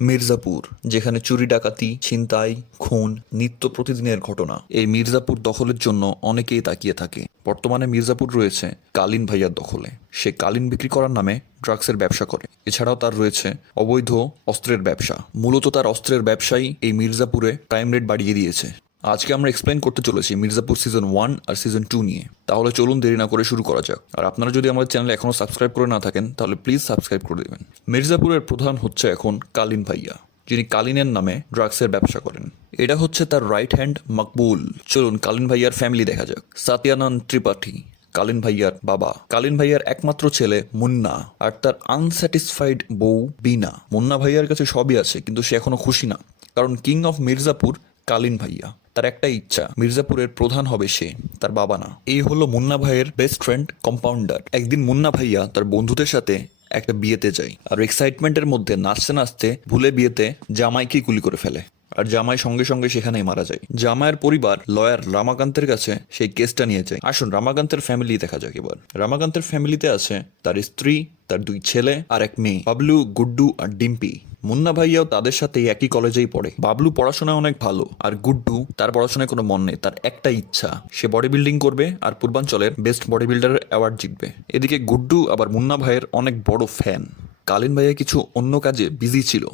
মির্জাপুর, যেখানে চুরি ডাকাতি, ছিনতাই, খুন, নিত্য প্রতিদিনের ঘটনা। এই মির্জাপুর দখলের জন্য অনেকেই তাকিয়ে থাকে। বর্তমানে মির্জাপুর রয়েছে কালিন ভাইয়ার দখলে। সে কালিন বিক্রি করার নামে ড্রাগসের ব্যবসা করে। এছাড়াও তার রয়েছে অবৈধ অস্ত্রের ব্যবসা। মূলত তার অস্ত্রের ব্যবসায়ী এই মির্জাপুরে ক্রাইম রেট বাড়িয়ে দিয়েছে। আজকে আমরা এক্সপ্লেন করতে চলেছি মির্জাপুর সিজন ওয়ান আর সিজন টু নিয়ে। তাহলে চলুন দেরি না করে শুরু করা যাক। আর আপনারা যদি আমাদের চ্যানেলে এখনও সাবস্ক্রাইব করে না থাকেন, তাহলে প্লিজ সাবস্ক্রাইব করে দেবেন। মির্জাপুরের প্রধান হচ্ছে এখন কালিন ভাইয়া, যিনি কালিনের নামে ড্রাগসের ব্যবসা করেন। এটা হচ্ছে তার রাইট হ্যান্ড মকবুল। চলুন কালিন ভাইয়ার ফ্যামিলি দেখা যাক। সাতিয়ানন্দ ত্রিপাঠী, কালিন ভাইয়ার বাবা। কালিন ভাইয়ার একমাত্র ছেলে মুন্না আর তার আনস্যাটিসফাইড বউ বিনা মুন্না ভাইয়ার কাছে সবই আছে, কিন্তু সে এখনও খুশি না। কারণ কিং অফ মির্জাপুর কালিন ভাইয়া। তার একটা ইচ্ছা। মির্জাপুরের প্রধান হবে সে, তার বাবা না। এই হলো মুন্না ভাইয়ের বেস্ট ফ্রেন্ড কম্পাউন্ডার একদিন মুন্না ভাইয়া তার বন্ধুদের সাথে একটা বিয়েতে যায়। আর এক্সাইটমেন্টের মধ্যে নাচতে নাচতে ভুলে বিয়েতে জামাইকে গুলি করে ফেলে। আর জামাই সঙ্গে সঙ্গে সেখানেই মারা যায়। জামাইয়ের পরিবার লয়ার রামাকান্তের কাছে সেই কেসটা নিয়ে যায়। আসুন রামাকান্তের ফ্যামিলি দেখা যাক এবার। রামাকান্তের ফ্যামিলিতে আছে তার স্ত্রী, তার দুই ছেলে আর এক মেয়ে, পাবলু, গুড্ডু আর ডিম্পি। মুন্না ভাইয়াও তাদের সাথে একই কলেজেই পড়ে। বাবলু পড়াশোনায় অনেক ভালো, আর গুড্ডু তার পড়াশোনায় কোনো মন নেই, তার একটা ইচ্ছা। সে বডি বিল্ডিং করবে আর পূর্বাঞ্চলের বেস্ট বডি বিল্ডারের অ্যাওয়ার্ড জিতবে। এদিকে গুড্ডু আবার মুন্না ভাইয়ের অনেক বড় ফ্যান কালিন ভাইয়া কিছু অন্য কাজে বিজি ছিল।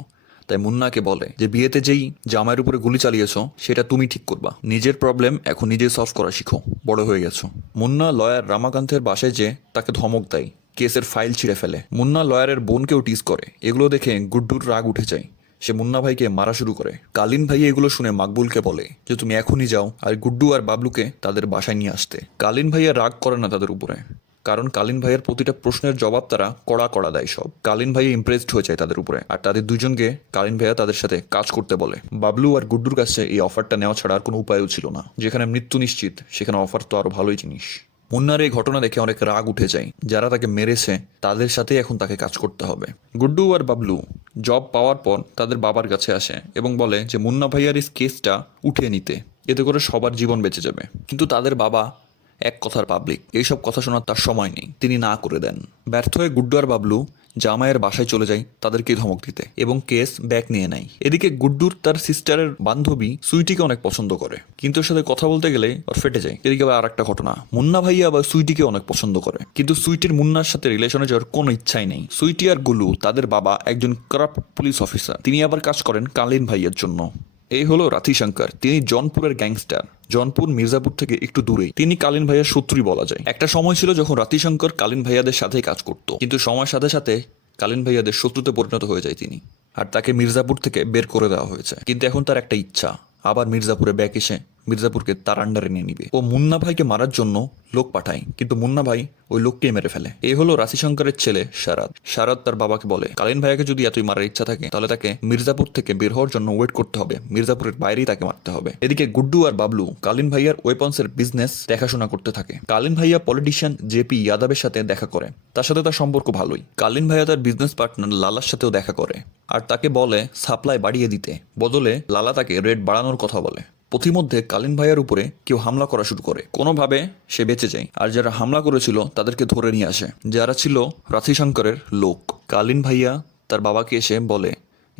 তাই মুন্নাকে বলে যে, বিয়েতে যেই জামাইয়ের উপরে গুলি চালিয়েছ, সেটা তুমি ঠিক করবা। নিজের প্রবলেম এখন নিজে সলভ করা শিখো। বড় হয়ে গেছো। মুন্না লয়ার রামাকান্তের বাসায় যে তাকে ধমক দেয়। কেসের ফাইল ছিঁড়ে ফেলে। মুন্না লয়ারের বোনকেও টিজ করে। এগুলো দেখে গুড্ডুর রাগ উঠে যায়। সে মুন্না ভাইকে মারা শুরু করে। কালিন ভাই এগুলো শুনে মাকবুলকে বলে যে, তুমি এখনই যাও আর গুড্ডু আর বাবলুকে তাদের বাসায় নিয়ে আসতে। কালিন ভাইয়া রাগ করে না তাদের উপরে। কারণ কালিন ভাইয়ের প্রতিটা প্রশ্নের জবাব তারা কড়া কড়া দেয় সব। কালিন ভাইয়া ইমপ্রেসড হয়ে যায় তাদের উপরে। আর তাদের দুজনকে কালিন ভাইয়া তাদের সাথে কাজ করতে বলে। বাবলু আর গুড্ডুর কাছে এই অফারটা নেওয়া ছাড়া আর কোনো উপায়ও ছিল না। যেখানে মৃত্যু নিশ্চিত, সেখানে অফার তো আরও ভালোই জিনিস। মুন্নার এই ঘটনা দেখে অনেক রাগ উঠে যায়। যারা তাকে মেরেছে, তাদের সাথেই এখন তাকে কাজ করতে হবে। গুড্ডু আর বাবলু জব পাওয়ার পর তাদের বাবার কাছে আসে এবং বলে যে, মুন্না ভাইয়ার এই কেসটা উঠিয়ে নিতে। এতে করে সবার জীবন বেঁচে যাবে। কিন্তু তাদের বাবা এক কথার পাবলিক এইসব কথা শোনার তার সময় নেই। তিনি না করে দেন। ব্যর্থ হয়ে গুড্ডু আর বাবলু জামাইয়ের বাসায় চলে যায় তাদেরকে ধমক দিতে এবং কেস ব্যাক নিয়ে নেয়। এদিকে গুড্ডুর তার সিস্টারের বান্ধবী সুইটিকে অনেক পছন্দ করে। কিন্তু ওর সাথে কথা বলতে গেলে ওর ফেটে যায়। এদিকে আবার আরেকটা ঘটনা। মুন্না ভাইয়া আবার সুইটিকে অনেক পছন্দ করে। কিন্তু সুইটির মুন্নার সাথে রিলেশনে যাওয়ার কোনো ইচ্ছাই নেই। সুইটি আর গুলু তাদের বাবা একজন করাপ্ট পুলিশ অফিসার তিনি আবার কাজ করেন কালিন ভাইয়ের জন্য। এই হলো রাথি শঙ্কর তিনি জনপুরের গ্যাংস্টার। জনপুর, মির্জাপুর থেকে একটু দূরেই। তিনি কালীন ভাইয়ার শত্রুই বলা যায়। একটা সময় ছিল যখন রাতিশঙ্কর কালীন ভাইয়াদের সাথে কাজ করত। কিন্তু সময়ের সাথে সাথে কালীন ভাইয়াদের শত্রুতে পরিণত হয়ে যায় তিনি। আর তাকে মির্জাপুর থেকে বের করে দেওয়া হয়েছে। কিন্তু এখন তার একটা ইচ্ছা। আবার মির্জাপুরে ব্যাক এসে মির্জাপুরকে তার আন্ডারে নিয়ে নিবে। ও মুন্না ভাইকে মারার জন্য লোক পাঠায়, কিন্তু মুন্না ভাই ওই লোককেই মেরে ফেলে। এই হলো রাশিশঙ্করের ছেলে শারাদ। শারাদ তার বাবাকে বলে, কালীন ভাইয়াকে যদি এতই মারার ইচ্ছা থাকে, তাহলে তাকে মির্জাপুর থেকে বের হওয়ার জন্য ওয়েট করতে হবে। মির্জাপুরের বাইরেই তাকে মারতে হবে। এদিকে গুড্ডু আর বাবলু কালীন ভাইয়ার ওয়েপন্সের বিজনেস দেখাশোনা করতে থাকে। কালীন ভাইয়া পলিটিশিয়ান জেপি ইয়াদবের সাথে দেখা করে। তার সাথে তার সম্পর্ক ভালোই। কালীন ভাইয়া তার বিজনেস পার্টনার লালার সাথেও দেখা করে। আর তাকে বলে সাপ্লাই বাড়িয়ে দিতে। বদলে লালা তাকে রেট বাড়ানোর কথা বলে। পথিমধ্যে কালীন ভাইয়ার উপরে কেউ হামলা করা শুরু করে। কোনোভাবে সে বেঁচে যায়। আর যারা হামলা করেছিল, তাদেরকে ধরে নিয়ে আসে। যারা ছিল রাথিশঙ্করের লোক। কালীন ভাইয়া তার বাবাকে এসে বলে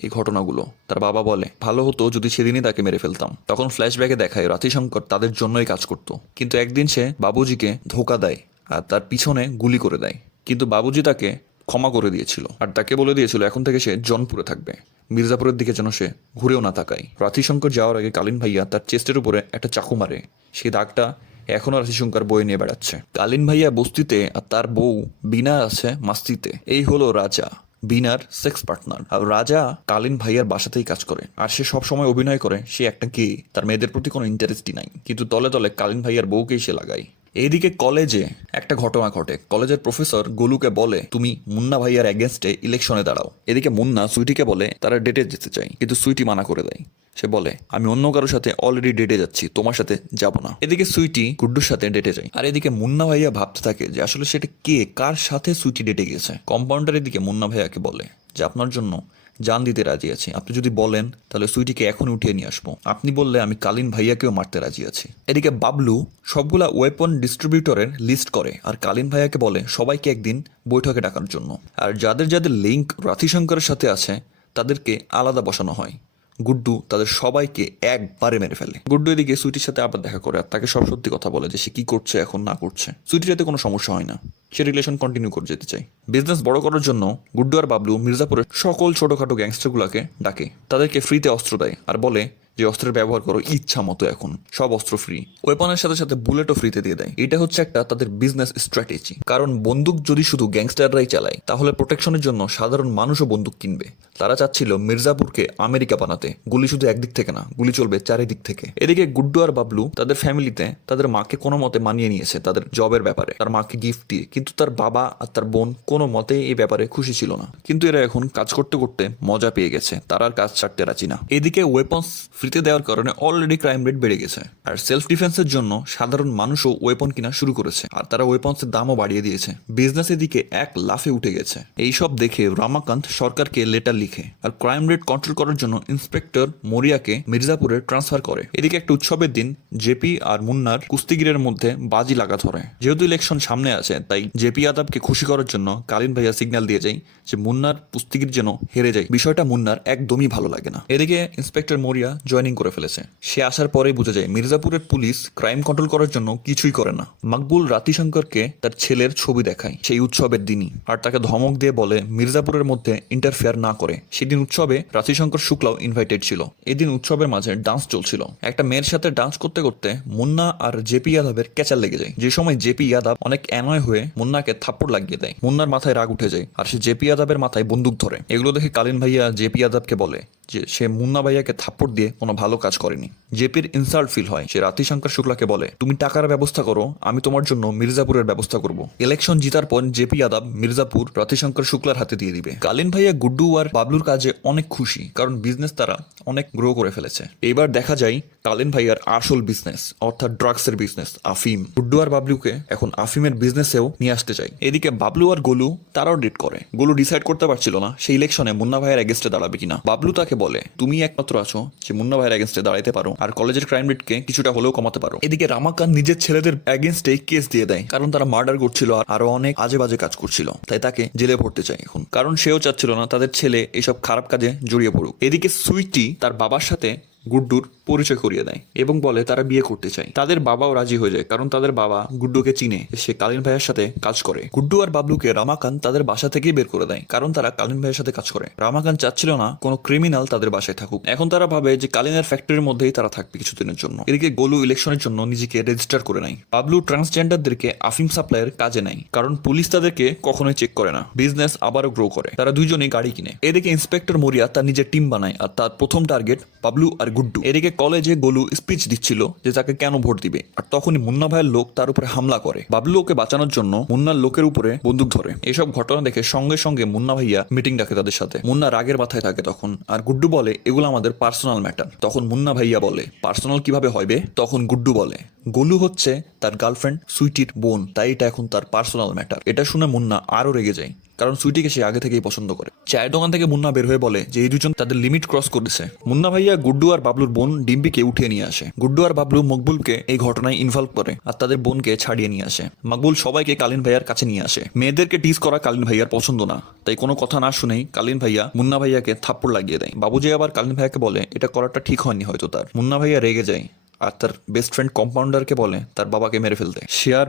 এই ঘটনাগুলো। তার বাবা বলে, ভালো হতো যদি সেদিনই তাকে মেরে ফেলতাম। তখন ফ্ল্যাশব্যাকে দেখায়, রাথিশঙ্কর তাদের জন্যই কাজ করত। কিন্তু একদিন সে বাবুজিকে ধোকা দেয় আর তার পিছনে গুলি করে দেয়। কিন্তু বাবুজি তাকে ক্ষমা করে দিয়েছিল। আর তাকে বলে দিয়েছিল, এখন থেকে সে জনপুরে থাকবে। মির্জাপুরের দিকে যেন সে ঘুরেও না তাকায়। রাথিশঙ্কর যাওয়ার আগে কালীন ভাইয়া তার চেস্টের উপরে একটা চাকু মারে। সেই দাগটা এখনও রাথিশঙ্কর বয়ে নিয়ে বেড়াচ্ছে। কালীন ভাইয়া বস্তিতে আর তার বউ বিনা আছে মাস্তিতে। এই হলো রাজা, বিনার সেক্স পার্টনার। আর রাজা কালীন ভাইয়ার বাসাতেই কাজ করে। আর সে সব সময় অভিনয় করে, সে একটা কে তার মেয়েদের প্রতি কোনো ইন্টারেস্টই নাই। কিন্তু তলে তলে কালীন ভাইয়ার বউকেই সে লাগায়। এইদিকে কলেজে একটা ঘটনা ঘটে। কলেজের প্রফেসর গোলুকে বলে, তুমি মুন্না ভাইয়ার এগেনস্টে ইলেকশনে দাঁড়াও। এদিকে মুন্না সুইটিকে বলে, তারা ডেটে যেতে চায় কিন্তু সুইটি মানা করে দেয়। সে বলে, আমি অন্য কারোর সাথে অলরেডি ডেটে যাচ্ছি, তোমার সাথে যাব না। এদিকে সুইটি গুড্ডুর সাথে ডেটে যায়। আর এদিকে মুন্না ভাইয়া ভাবতে থাকে যে, আসলে সেটা কে, কার সাথে সুইটি ডেটে গেছে? কম্পাউন্ডার এদিকে মুন্না ভাইয়াকে বলে যে, আপনার জন্য জান দিতে রাজি আছি। আপনি যদি বলেন, তাহলে সুইটিকে এখন উঠিয়ে নিয়ে আসব। আপনি বললে আমি কালিন ভাইয়াকেও মারতে রাজি আছি। এদিকে বাবলু সবগুলা ওয়েপন ডিস্ট্রিবিউটরের লিস্ট করে আর কালিন ভাইয়াকে বলে, সবাইকে একদিন বৈঠকে ডাকার জন্য। আর যাদের যাদের লিঙ্ক রাথিশঙ্করের সাথে আছে, তাদেরকে আলাদা বসানো হয়। গুড্ডু তাদের সবাইকে একবারে মেরে ফেলে। গুড্ডু এদিকে সুইটির সাথে আবার দেখা করে আর তাকে সব সত্যি কথা বলে যে সে কি করছে, এখন না করছে। সুইটির সাথে কোনো সমস্যা হয় না। সে রিলেশন কন্টিনিউ করে যেতে চাই বিজনেস বড় করার জন্য গুড্ডু আর বাবলু মির্জাপুরের সকল ছোটখাটো গ্যাংস্টারগুলোকে ডাকে। তাদেরকে ফ্রিতে অস্ত্র দেয় আর বলে যে অস্ত্রের ব্যবহার করো ইচ্ছা মতো এখন। সব অস্ত্র ফ্রি ওয়েপনের সাথে সাথে বুলেটও ফ্রিতে দিয়ে দেয়। এটা হচ্ছে একটা তাদের বিজনেস স্ট্র্যাটেজি কারণ বন্দুক যদি শুধু গ্যাংস্টাররাই চালায়, তাহলে প্রোটেকশনের জন্য সাধারণ মানুষও বন্দুক কিনবে। তারা চাচ্ছিল মির্জাপুরকে আমেরিকা বানাতে। গুলি শুধু একদিক থেকে না, গুলি চলবে চারিদিক থেকে। এদিকে গুড্ডু আর বাবলু তাদের ফ্যামিলিতে তাদের মাকে কোনো মতে মানিয়ে নিয়েছে তাদের জবের ব্যাপারে। তার মাকে গিফট দিয়ে। কিন্তু তার বাবা আর তার বোন কোনো মতে এই ব্যাপারে খুশি ছিল না। কিন্তু এরা এখন কাজ করতে করতে মজা পেয়ে গেছে। তারা আর কাজ ছাড়তে রাজি না। এদিকে ওয়েপন্স ফ্রিতে দেওয়ার কারণে অলরেডি ক্রাইম রেট বেড়ে গেছে। আর সেলফ ডিফেন্সের জন্য সাধারণ মানুষও ওয়েপন কিনা শুরু করেছে। আর তারা ওয়েপন্সের দামও বাড়িয়ে দিয়েছে। বিজনেস এদিকে এক লাফে উঠে গেছে। এইসব দেখে রামাকান্ত সরকারকে লেটার লিখে আর ক্রাইম রেট কন্ট্রোল করার জন্য ইন্সপেক্টর মরিয়াকে মির্জাপুরে ট্রান্সফার করে। এদিকে একটা উৎসবের দিন জেপি আর মুন্নার কুস্তিগিরের মধ্যে বাজি লাগা ধরে। যেহেতু ইলেকশন সামনে আছে, তাই জেপি আদাবকে খুশি করার জন্য কালিন ভাইয়া সিগন্যাল দিয়ে যায় যে মুন্নার কুস্তিগির যেন হেরে যায়। বিষয়টা মুন্নার একদমই ভালো লাগে না। এদিকে ইন্সপেক্টর মরিয়া জয়েনিং করে ফেলেছে। সে আসার পরেই বোঝা যায়, মির্জাপুরের পুলিশ ক্রাইম কন্ট্রোল করার জন্য কিছুই করে না। মাকবুল রাতিশঙ্করকে তার ছেলের ছবি দেখায়, সেই উৎসবের দিনই। আর তাকে ধমক দিয়ে বলে, মির্জাপুরের মধ্যে ইন্টারফেয়ার না করে। সেদিন উৎসবে রাতিশঙ্কর শুক্লাও ইনভাইটেড ছিল। এদিন উৎসবের মাঝে ডান্স চলছিল। একটা মেয়ের সাথে ডান্স করতে করতে মুন্না আর জেপি ইয়াদবের ক্যাচার লেগে যায়। যে সময় জেপি ইয়াদব অনেক অ্যানয় হয়ে মুন্নাকে থাপ্পড় লাগিয়ে দেয়। মুন্নার মাথায় রাগ উঠে যায় আর সে জেপি ইয়াদবের মাথায় বন্দুক ধরে। এগুলো দেখে কালীন ভাইয়া জেপি ইয়াদবকে বলে যে, সে মুন্না ভাইয়াকে থাপ্পড় দিয়ে কোনো ভালো কাজ করেনি। জেপির ইনসাল্ট ফিল হয়। সে রাতিশঙ্কর শুক্লাকে বলে, তুমি টাকার ব্যবস্থা করো, আমি তোমার জন্য মির্জাপুরের ব্যবস্থা করব। ইলেকশন জিতার পর জেপি যাদব মির্জাপুর রাতিশঙ্কর শুক্লার হাতে দিয়ে দিবে। কালিন ভাইয়া গুড্ডু আর বাবলুর কাজে অনেক খুশি, কারণ বিজনেস তারা অনেক গ্রো করে ফেলেছে। এবার দেখা যায় কালীন ভাইয়ার আসল বিজনেস অর্থাৎ ড্রাগসের বিজনেস আফিম। গুড্ডু আর বাবলুকে এখন আফিমের বিজনেসেও নিয়ে আসতে চাই। এদিকে বাবলু আর গোলু, তারাও ডেট করে। গোলু ডিসাইড করতে পারছিল না সেই ইলেকশনে মুন্না ভাইয়ের এগেনস্টে দাঁড়াবে কিনা। বাবলু তাকে বলে, তুমি একমাত্র আছো যে মুন্না ভাইয়ের এগেনস্টে দাঁড়াইতে পারো আর কলেজের ক্রাইম রেটকে কিছুটা হলেও কমাতে পারো। এদিকে রামাকান্ত নিজের ছেলেদের এগেনস্টে কেস দিয়ে দেয়, কারণ তারা মার্ডার করছিল আর আরও অনেক আজে বাজে কাজ করছিল। তাই তাকে জেলে ভরতে চাই এখন। কারণ সেও চাচ্ছিল না তাদের ছেলে এসব খারাপ কাজে জড়িয়ে পড়ুক। এদিকে সুইটি তার বাবার সাথে গুড্ডুর পরিচয় করিয়ে দেয় এবং বলে তারা বিয়ে করতে চায়। তাদের বাবাও রাজি হয়ে যায় কারণ তাদের বাবা গুড্ডুকে চিনে। সে কালীন ভাইয়ের সাথে কাজ করে। গুড্ডু আর বাবলুকে রামাকান্ত তাদের বাসা থেকেই বের করে দেয় কারণ তারা কালীন ভাইয়ের সাথে কাজ করে। রামাকান্ত চাচ্ছিল না কোনো ক্রিমিনাল তাদের বাসায় থাকুক। এখন তারা ভাবে যে কালীনের ফ্যাক্টরির মধ্যেই তারা থাকবে কিছুদিনের জন্য। এদিকে গোলু ইলেকশনের জন্য নিজেকে রেজিস্টার করে নেয়। বাবলু ট্রান্সজেন্ডারদেরকে আফিম সাপ্লাইয়ের কাজে নেয় কারণ পুলিশ তাদেরকে কখনোই চেক করে না। বিজনেস আবারও গ্রো করে। তারা দুইজনেই গাড়ি কিনে। এদিকে ইন্সপেক্টর মরিয়া তার নিজের টিম বানায় আর তার প্রথম টার্গেট বাবলু আর গুড্ডু। এদিকে কলেজে গোলু স্পিচ দিচ্ছিল যে তাকে কেন ভোট দিবে। আর তখনই মুন্না ভাইয়ের লোক তার উপরে হামলা করে। বাবলু ওকে বাঁচানোর জন্য মুন্নার লোকের উপরে বন্দুক ধরে। এসব ঘটনা দেখে সঙ্গে সঙ্গে মুন্না ভাইয়া মিটিং ডাকে তাদের সাথে। মুন্না রাগের মাথায় থাকে তখন। আর গুড্ডু বলে, এগুলো আমাদের পার্সোনাল ম্যাটার তখন মুন্না ভাইয়া বলে পার্সোনাল কীভাবে হবে তখন গুড্ডু বলে গোলু হচ্ছে তার গার্লফ্রেন্ড সুইটির বোন, তাই এটা এখন তার পার্সোনাল ম্যাটার। এটা শুনে মুন্না আরও রেগে যায়, কারণ সুইটিকে সে আগে থেকেই পছন্দ করে। চায়ের দোকান থেকে মুন্না বের হয়ে বলে যে, এই দুজন তাদের লিমিট ক্রস করেছে। মুন্না ভাইয়া গুড্ডু আর বাবলুর বোন ডিম্বিকে উঠিয়ে নিয়ে আসে। গুড্ডু আর বাবলু মকবুলকে এই ঘটনায় ইনভলভ করে আর তাদের বোনকে ছাড়িয়ে নিয়ে আসে। মকবুল সবাইকে কালীন ভাইয়ার কাছে নিয়ে আসে। মেয়েদেরকে টিস করা কালীন ভাইয়ার পছন্দ না, তাই কোনো কথা না শুনেই কালীন ভাইয়া মুন্না ভাইয়াকে থাপ্পড় লাগিয়ে দেয়। বাবুজি আবার কালীন ভাইয়াকে বলে, এটা করাটা ঠিক হয়নি হয়তো তার। মুন্না ভাইয়া রেগে যায়। আর তার বেস্ট ফ্রেন্ড কম্পাউন্ডারকে বলে, তার বাবাকে মেরে ফেলতে। সে আর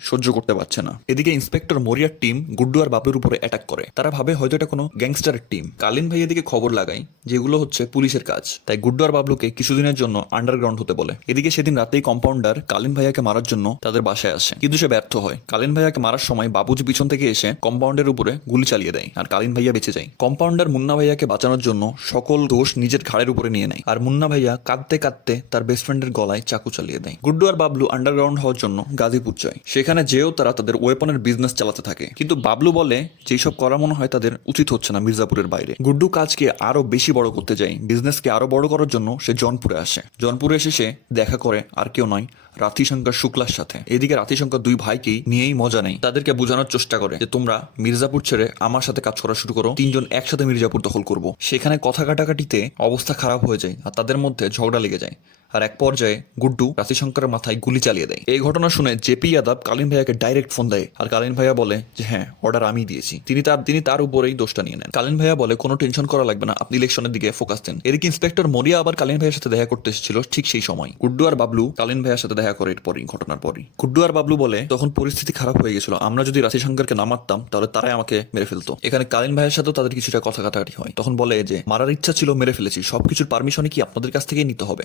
সহ্য করতে পারছে না। এদিকে ইন্সপেক্টর মরিয়ার টিম গুড্ডু আর বাবলুর উপরে অ্যাটাক করে। তারা ভাবে হয়তো এটা কোনো গ্যাংস্টারের টিম কালীন ভাই এদিকে খবর লাগায় যেগুলো হচ্ছে পুলিশের কাজ। তাই গুড্ডু আর বাবলুকে কিছুদিনের জন্য আন্ডারগ্রাউন্ড হতে বলে। এদিকে সেদিন রাতেই কম্পাউন্ডার কালীন ভাইয়াকে মারার জন্য তাদের বাসায় আসে। কিন্তু সে ব্যর্থ হয়। কালীন ভাইয়াকে মারার সময় বাবুজি পিছন থেকে এসে কম্পাউন্ডের উপরে গুলি চালিয়ে দেয় আর কালীন ভাইয়া বেঁচে যায়। কম্পাউন্ডার মুন্না ভাইয়াকে বাঁচানোর জন্য সকল দোষ নিজের ঘাড়ের উপরে নিয়ে নেয়। আর মুন্না ভাইয়া কাঁদতে কাঁদতে তার বেস্ট ফ্রেন্ডের গলায় চাকু চালিয়ে দেয়। গুড্ডু আর বাবলু আন্ডারগ্রাউন্ড হওয়ার জন্য গাজীপুর যায়। সেখানে যেও তারা তাদের ওয়েপনের বিজনেস চালাতে থাকে। কিন্তু বাবলু বলে যে সব করা মনে হয় তাদের উচিত হচ্ছে না মির্জাপুরের বাইরে। গুড্ডু কাজকে আরও বেশি বড় করতে যায়। বিজনেসকে আরও বড় করার জন্য সে জনপুরে আসে। জনপুরে এসে সে দেখা করে আর কেউ নয়, রাতিশঙ্কর শুক্লার সাথে। এদিকে রাতিশঙ্কর দুই ভাইকেই নিয়েই মজা নেই তাদেরকে বোঝানোর চেষ্টা করে যে, তোমরা মির্জাপুর ছেড়ে আমার সাথে কাজ করা শুরু করো। তিনজন একসাথে মির্জাপুর দখল করব। সেখানে কথা কাটাকাটিতে অবস্থা খারাপ হয়ে যায় আর তাদের মধ্যে ঝগড়া লেগে যায়। আর এক পর্যায়ে গুড্ডু রাশি রাশিশঙ্করের মাথায় গুলি চালিয়ে দেয়। এই ঘটনা শুনে জেপি যাদব কালীন ভাইয়াকে ডাইরেক্ট ফোন দেয় আর কালীন ভাইয়া বলে যে হ্যাঁ অর্ডার আমি দিয়েছি। তিনি তার তিনি তার উপরেই দোষটা নিয়ে নেন। কালীন ভাইয়া বলে, কোনো টেনশন করা লাগবে না, আপনি ইলেকশনের দিকে ফোকাস দেন। এদিকে ইন্সপেক্টর মরিয়া আবার কালীন ভাইয়ের সাথে দেখা করতে এসেছিল ঠিক সেই সময়। গুড্ডু আর বাবলু কালীন ভাইয়ের সাথে দেখা করে এরপরই, ঘটনার পরই। গুড্ডু আর বাবলু বলে, তখন পরিস্থিতি খারাপ হয়ে গেছিল, আমরা যদি রাশিশঙ্করকে না মারতাম, তাহলে তারাই আমাকে মেরে ফেলতো। এখানে কালীন ভাইয়ের সাথেও তাদের কিছুটা কথা কাটাকাটি হয়। তখন বলে যে, মারার ইচ্ছা ছিল, মেরে ফেলেছি। সবকিছুর পারমিশনই কি আপনাদের কাছ থেকেই নিতে হবে?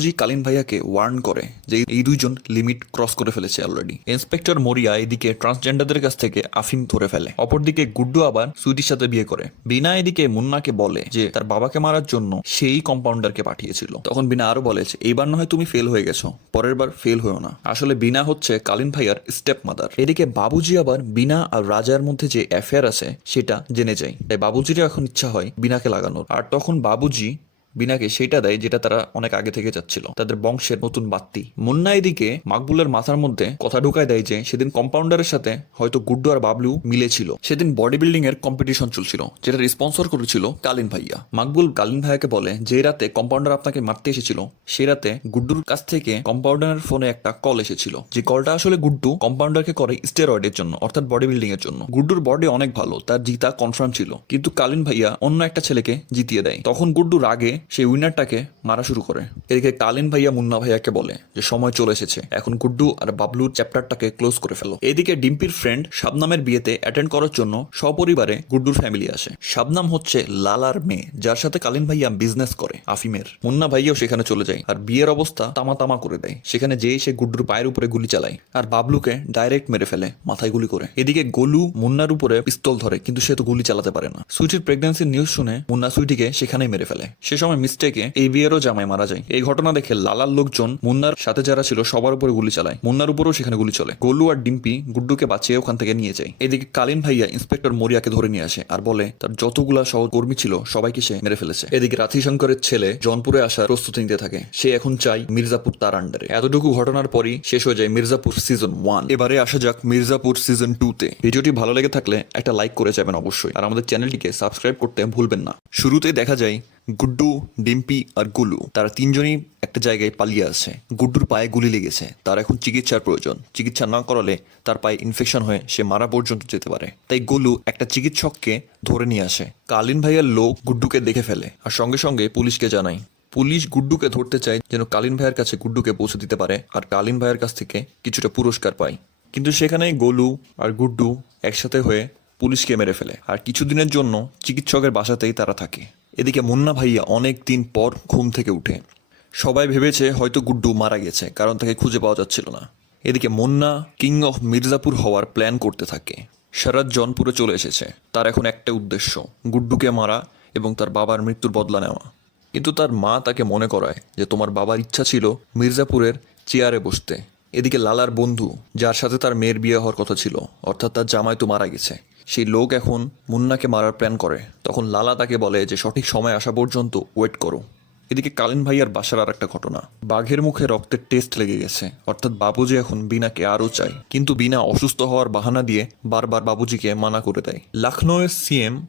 বাবুজি কালীন ভাইয়াকে ওয়ার্ন করে যে এই দুইজন লিমিট ক্রস করে ফেলেছে অলরেডি ইন্সপেক্টর মরিয়া এদিকে ট্রান্সজেন্ডারদের কাছ থেকে আফিম ধরে ফেলে। অপরদিকে গুড্ডু আবার সুইটির সাথে বিয়ে করে। বিনা এদিকে মুন্নাকে বলে যে তার বাবাকে মারার জন্য সেই কম্পাউন্ডারকে পাঠিয়েছিল। তখন বিনা আরও বলে এইবার না হয় তুমি ফেল হয়ে গেছো। পরের বার ফেল হয়েও না। আসলে বিনা হচ্ছে কালীন ভাইয়ার স্টেপ মাদার এদিকে বাবুজি আবার বিনা আর রাজার মধ্যে যে অ্যাফেয়ার আছে, সেটা জেনে যায়। তাই বাবুজিরও এখন ইচ্ছা হয় বিনাকে লাগানোর। আর তখন বাবুজি বিনাকে সেটা দেয় যেটা তারা অনেক আগে থেকে যাচ্ছিল তাদের বংশের নতুন বাত্তি। মুন্না এদিকে মাকবুলের মাথার মধ্যে কথা ঢুকায় দেয় যে, সেদিন কম্পাউন্ডারের সাথে হয়তো গুড্ডু আর বাবলু মিলেছিল। সেদিন বডি বিল্ডিং এর কম্পিটিশন চলছিল, যেটা স্পন্সর করেছিল কালীন ভাইয়া। মাকবুল কালীন ভাইয়াকে বলে, যে রাতে কম্পাউন্ডার আপনাকে মারতে এসেছিল, সে রাতে গুড্ডুর কাছ থেকে কম্পাউন্ডারের ফোনে একটা কল এসেছিল। যে কলটা আসলে গুড্ডু কম্পাউন্ডারকে করে স্টেরয়েডের জন্য, অর্থাৎ বডি বিল্ডিং এর জন্য। গুড্ডুর বডি অনেক ভালো, তার জিতা কনফার্ম ছিল। কিন্তু কালীন ভাইয়া অন্য একটা ছেলেকে জিতিয়ে দেয়। তখন গুড্ডু রাগে সেই উইনারটাকে মারা শুরু করে। এদিকে কালীন ভাইয়া মুন্না ভাইয়াকে বলে যে, সময় চলে এসেছে। এখন গুড্ডু আর বাবলুর চ্যাপ্টারটাকে ক্লোজ করে ফেলো। এদিকে ডিম্পির ফ্রেন্ড শাবনামের বিয়েতে অ্যাটেন্ড করার জন্য সপরিবারে গুড্ডুর ফ্যামিলি আসে। শাবনাম হচ্ছে লালার মেয়ে, যার সাথে কালীন ভাইয়া বিজনেস করে, আফিমের। মুন্না ভাইয়াও সেখানে চলে যায় আর বিয়ের অবস্থা তামা তামা করে দেয়। সেখানে যেই সে গুড্ডুর পায়ের উপরে গুলি চালায় আর বাবলুকে ডাইরেক্ট মেরে ফেলে, মাথায় গুলি করে। এদিকে গোলু মুন্নার উপরে পিস্তল ধরে, কিন্তু সে তো গুলি চালাতে পারে না। সুইটির প্রেগন্যান্সির নিউজ শুনে মুন্না সুইটিকে সেখানেই মেরে ফেলে। সে সময় মিস্টেকে এই বিয়েরও জামাই মারা যায়। এই ঘটনা দেখে লালার লোকজন মুন্নার সাথে যারা ছিল, সবার উপরে গুলি চালায়। মুন্নার উপরেও সেখানে গুলি চলে। গোলু আর ডিম্পি গুড্ডুকে বাঁচিয়ে ওখান থেকে নিয়ে যায়। এদিকে কালীন ভাইয়া ইন্সপেক্টর মরিয়াকে ধরে নিয়ে আসে আর বলে, তার যতগুলা সহকর্মী ছিল, সবাইকে সে মেরে ফেলেছে। এদিকে রাথিশঙ্করের ছেলে জনপুরে আসার প্রস্তুতি নিতে থাকে। সে এখন চাই মির্জাপুর তার আন্ডারে এতটুকু ঘটনার পরই শেষ হয়ে যায় মির্জাপুর সিজন ওয়ান এবারে আসা যাক মির্জাপুর সিজন টু তে। ভিডিওটি ভালো লেগে থাকলে একটা লাইক করে যাবেন অবশ্যই। আর আমাদের চ্যানেলটিকে সাবস্ক্রাইব করতে ভুলবেন না। শুরুতে দেখা যায় গুড্ডু, ডিম্পি আর গুলু। তারা তিনজনই একটা জায়গায় পালিয়ে আছে গুড্ডুর পায়ে গুলি লেগেছে। তার এখন চিকিৎসার প্রয়োজন। চিকিৎসা না করালে তার পায়ে ইনফেকশন হয়ে সে মারা পর্যন্ত যেতে পারে। তাই গুলু একটা চিকিৎসককে ধরে নিয়ে আসে। কালিন ভাইয়ের লোক গুড্ডুকে দেখে ফেলে আর সঙ্গে সঙ্গে পুলিশকে জানায়। পুলিশ গুড্ডুকে ধরতে চায় যেন কালিন ভাইয়ের কাছে গুড্ডুকে পৌঁছে দিতে পারে আর কালিন ভাইয়ের কাছ থেকে কিছুটা পুরস্কার পায়। কিন্তু সেখানে গোলু আর গুড্ডু একসাথে হয়ে পুলিশকে মেরে ফেলে। আর কিছুদিনের জন্য চিকিৎসকের বাসাতেই তারা থাকে। এদিকে মুন্না ভাইয়া অনেক দিন পর ঘুম থেকে উঠে। সবাই ভেবেছে হয়তো গুড্ডু মারা গেছে, কারণ তাকে খুঁজে পাওয়া যাচ্ছিল না। এদিকে মুন্না কিং অফ মির্জাপুর হওয়ার প্ল্যান করতে থাকে। সারাত জনপুরে চলে এসেছে। তার এখন একটা উদ্দেশ্য, গুড্ডুকে মারা এবং তার বাবার মৃত্যুর বদলা নেওয়া। কিন্তু তার মা তাকে মনে করায় যে তোমার বাবার ইচ্ছা ছিল মির্জাপুরের চেয়ারে বসতে। এদিকে লালার বন্ধু, যার সাথে তার মেয়ের বিয়ে হওয়ার কথা ছিল, অর্থাৎ তার জামাই তো মারা গেছে। সেই লোক এখন মুন্নাকে মারার প্ল্যান করে। তখন লালা তাকে বলে যে, সঠিক সময় আসা পর্যন্ত ওয়েট করো। এদিকে কালীন ভাইয়ার বাসার আর একটা ঘটনা। বাঘের মুখে রক্তের টেস্ট লেগে গেছে। অর্থাৎ বাবুজি এখন বিনাকে আরও চায়। কিন্তু বিনা অসুস্থ হওয়ার বাহানা দিয়ে বারবার বাবুজিকে মানা করে দেয়। লখনৌয়ের সিএম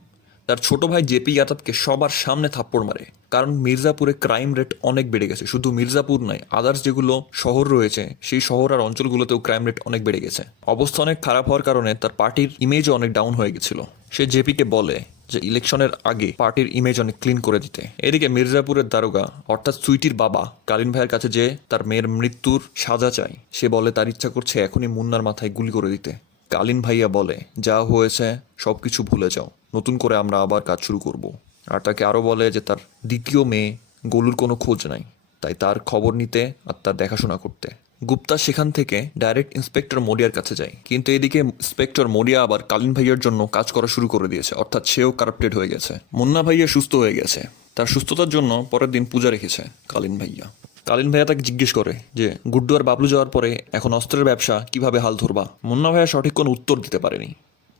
তার ছোট ভাই জেপি যাদবকে সবার সামনে থাপ্পড় মারে। কারণ মির্জাপুরে ক্রাইম রেট অনেক বেড়ে গেছে। শুধু মির্জাপুর নয়, আদার্স যেগুলো শহর রয়েছে, সেই শহর আর অঞ্চলগুলোতেও ক্রাইম রেট অনেক বেড়ে গেছে। অবস্থা অনেক খারাপ হওয়ার কারণে তার পার্টির ইমেজও অনেক ডাউন হয়ে গেছিল। সে জেপিকে বলে যে, ইলেকশনের আগে পার্টির ইমেজ অনেক ক্লিন করে দিতে। এদিকে মির্জাপুরের দারোগা, অর্থাৎ সুইটির বাবা, কালীন ভাইয়ের কাছে যে তার মেয়ের মৃত্যুর সাজা চায়, সে বলে, তার ইচ্ছা করছে এখনই মুন্নার মাথায় গুলি করে দিতে। কালিন ভাইয়া বলে, যা হয়েছে সব কিছু ভুলে যাও। নতুন করে আমরা আবার কাজ শুরু করব। আর তাকে আরও বলে যে তার দ্বিতীয় মেয়ে গলুর কোনো খোঁজ নাই। তাই তার খবর নিতে আর তার দেখাশোনা করতে। গুপ্তা সেখান থেকে ডাইরেক্ট ইন্সপেক্টর মরিয়ার কাছে যায়। কিন্তু এদিকে ইন্সপেক্টর মরিয়া আবার কালীন ভাইয়ার জন্য কাজ করা শুরু করে দিয়েছে। অর্থাৎ সেও কারাপ্টেড হয়ে গেছে। মুন্না ভাইয়া সুস্থ হয়ে গেছে। তার সুস্থতার জন্য পরের দিন পূজা রেখেছে কালীন ভাইয়া। কালীন ভাইয়া তাকে জিজ্ঞেস করে যে, গুড্ডু আর বাবলু যাওয়ার পরে এখন অস্ত্রের ব্যবসা কীভাবে হাল ধরবা? মুন্না ভাইয়া সঠিক কোনো উত্তর দিতে পারেনি।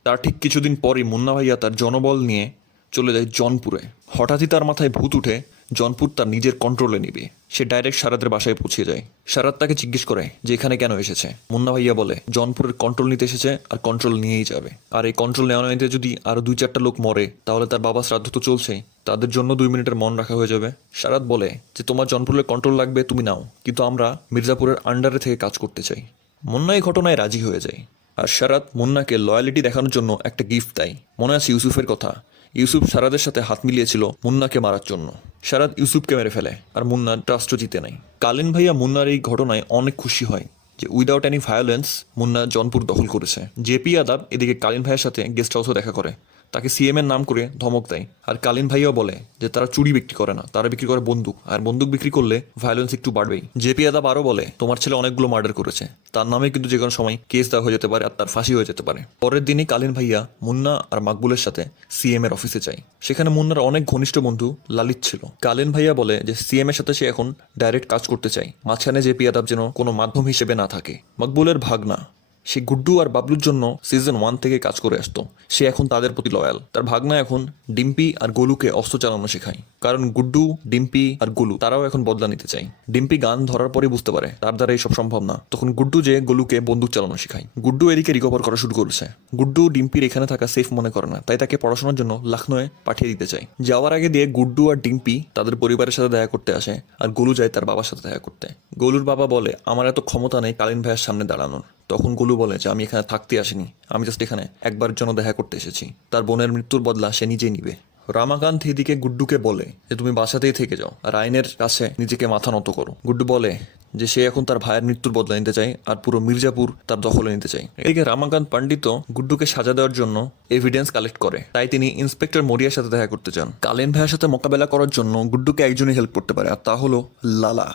তার ঠিক কিছুদিন পরই মুন্না ভাইয়া তার জনবল নিয়ে চলে যায় জনপুরে। হঠাৎই তার মাথায় ভূত উঠে জনপুর তার নিজের কন্ট্রোলে নিবে। সে ডাইরেক্ট সারাদের বাসায় পৌঁছে যায়। সারাত তাকে জিজ্ঞেস করে, যে এখানে কেন এসেছে? মুন্না ভাইয়া বলে, জনপুরের কন্ট্রোল নিতে এসেছে আর কন্ট্রোল নিয়েই যাবে। আর এই কন্ট্রোল নেওয়া নিতে যদি আরও দুই চারটা লোক মরে, তাহলে তার বাবা শ্রাদ্ধ তো চলছেই। তাদের জন্য দুই মিনিটের মন রাখা হয়ে যাবে। সারাত বলে, যে তোমার জনপুরের কন্ট্রোল লাগবে, তুমি নাও। কিন্তু আমরা মির্জাপুরের আন্ডারে থেকে কাজ করতে চাই। মুন্না এই ঘটনায় রাজি হয়ে যায়। আর সারাত মুন্নাকে লয়ালিটি দেখানোর জন্য একটা গিফট দেয়। মনে আছে ইউসুফের কথা? ইউসুফ সারাদের সাথে হাত মিলিয়েছিল মুন্নাকে মারার জন্য। সারাদ ইউসুফকে মেরে ফেলে আর মুন্নার ট্রাস্টও জিতে নেয়। কালিন ভাইয়া মুন্নার এই ঘটনায় অনেক খুশি হয় যে without any violence Munna Jaunpur দখল করেছে। জেপি আদাব এদিকে কালিন ভাইয়ের সাথে গেস্ট হাউসও দেখা করে। তাকে সিএম এর নাম করে ধমক দেয়। আর কালিন ভাইয়াও বলে যে তারা চুরি বিক্রি করে না, তারা বিক্রি করে বন্দুক। আর বন্দুক বিক্রি করলে ভায়োলেন্স একটু বাড়বেই। জেপি আদাব আরও বলে, তোমার ছেলে অনেকগুলো মার্ডার করেছে। তার নামে কিন্তু যে কোনো সময় কেস দেওয়া হয়ে যেতে পারে আর তার ফাঁসি হয়ে যেতে পারে। পরের দিনই কালিন ভাইয়া মুন্না আর মাকবুলের সাথে সিএম এর অফিসে যায়। সেখানে মুন্নার অনেক ঘনিষ্ঠ বন্ধু লালিত ছিল। কালিন ভাইয়া বলে যে সিএম এর সাথে সে এখন ডাইরেক্ট কাজ করতে চায়। মাঝখানে জেপি আদাব যেন কোনো মাধ্যম হিসেবে না থাকে। মকবুলের ভাগনা সে গুড্ডু আর বাবলুর জন্য সিজন ওয়ান থেকে কাজ করে আসতো। সে এখন তাদের প্রতি লয়াল তার ভাগনা এখন ডিম্পি আর গোলুকে অস্ত্র চালানো শেখায়। কারণ গুড্ডু, ডিম্পি আর গোলু তারাও এখন বদলা নিতে চায়। ডিম্পি গান ধরার পরে বুঝতে পারে, তার দ্বারা এইসব সম্ভব না। তখন গুড্ডু যে গোলুকে বন্দুক চালানো শেখায়। গুড্ডু এদিকে রিকভার করা শুরু করেছে। গুড্ডু ডিম্পির এখানে থাকা সেফ মনে করে না। তাই তাকে পড়াশোনার জন্য লখনৌয়ে পাঠিয়ে দিতে চায়। যাওয়ার আগে দিয়ে গুড্ডু আর ডিম্পি তাদের পরিবারের সাথে দেখা করতে আসে আর গোলু যায় তার বাবার সাথে দেখা করতে। গোলুর বাবা বলে, আমার এত ক্ষমতা নেই কালীন ভাইয়ের সামনে দাঁড়ানোর। তখন গোলু বলে যে, আমি এখানে থাকতে আসিনি। আমি জাস্ট এখানে একবার জন্য দেখা করতে এসেছি। তার বোনের মৃত্যুর বদলা সে নিজেই নিবে। রামাকান্ত এদিকে গুড্ডুকে বলে যে, তুমি বাসাতেই থেকে যাও। আর আইনের কাছে নিজেকে মাথা নত করো। গুড্ডু বলে যে, সে এখন তার ভাইয়ের মৃত্যুর বদলা নিতে চায় আর পুরো মির্জাপুর তার দখলে নিতে চায়। এদিকে রামাকান্ত পান্ডিত গুড্ডুকে সাজা দেওয়ার জন্য এভিডেন্স কালেক্ট করে। তাই তিনি ইন্সপেক্টর মরিয়ার সাথে দেখা করতে চান। কালেন ভাইয়ের সাথে মোকাবেলা করার জন্য গুড্ডুকে একজনই হেল্প করতে পারে, আর তা হলো লালা।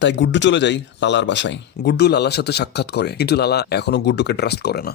তাই গুড্ডু চলে যাই লালার বাসায়। গুড্ডু লালার সাথে সাক্ষাৎ করে, কিন্তু লালা এখনও গুড্ডুকে ট্রাস্ট করে না।